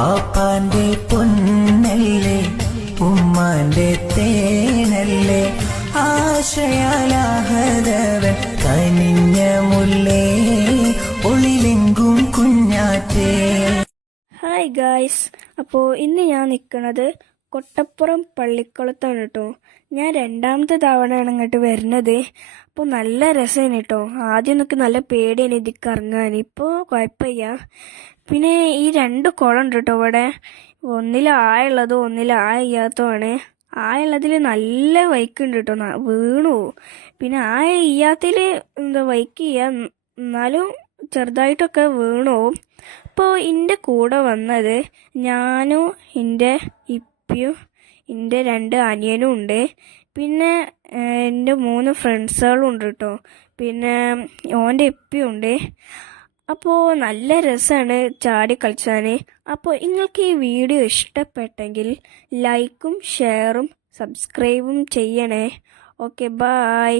പാപ്പാന്റെ പൊന്നല്ലേ ഉമ്മാന്റെ തേനല്ലേ ആശയാലാഹതവൻ കനിഞ്ഞ മുല്ലേ ഒളിലെങ്കും കുഞ്ഞാറ്റേ. Hi guys, അപ്പോൾ ഇന്ന് ഞാൻ നിൽക്കുന്നത് കൊട്ടപ്പുറം പള്ളിക്കുളത്താണ് കേട്ടോ. ഞാൻ രണ്ടാമത്തെ തവണയാണ് ഇങ്ങോട്ട് വരുന്നത്. അപ്പോൾ നല്ല രസമാണ് കേട്ടോ. ആദ്യം എനിക്ക് നല്ല പേടിയാണ് ഇതിക്ക് ഇറങ്ങാൻ, ഇപ്പോൾ കുഴപ്പമില്ല. പിന്നെ ഈ രണ്ട് കുളം ഉണ്ട് കേട്ടോ ഇവിടെ. ഒന്നിൽ ആയുള്ളതും ഒന്നിൽ ആയില്ലാത്തതുമാണ്. ആയുള്ളതിൽ നല്ല വൈക്കുണ്ട് കേട്ടോ, വീണു. പിന്നെ ഇയ്യാത്തതിൽ എന്താ വൈക്ക് ചെയ്യാം, എന്നാലും ചെറുതായിട്ടൊക്കെ വീണു. അപ്പോൾ എൻ്റെ കൂടെ വന്നത് ഞാനും എൻ്റെ ഇപ്പിയും എൻ്റെ 2 അനിയനും ഉണ്ട്. പിന്നെ എൻ്റെ 3 ഫ്രണ്ട്സുകളും ഉണ്ട് കേട്ടോ. പിന്നെ ഓൻ്റെ ഇപ്പിയും ഉണ്ട്. അപ്പോൾ നല്ല രസമാണ് ചാടി കളിച്ചാൻ. അപ്പോൾ നിങ്ങൾക്ക് ഈ വീഡിയോ ഇഷ്ടപ്പെട്ടെങ്കിൽ ലൈക്കും ഷെയറും സബ്സ്ക്രൈബും ചെയ്യണേ. Okay, bye.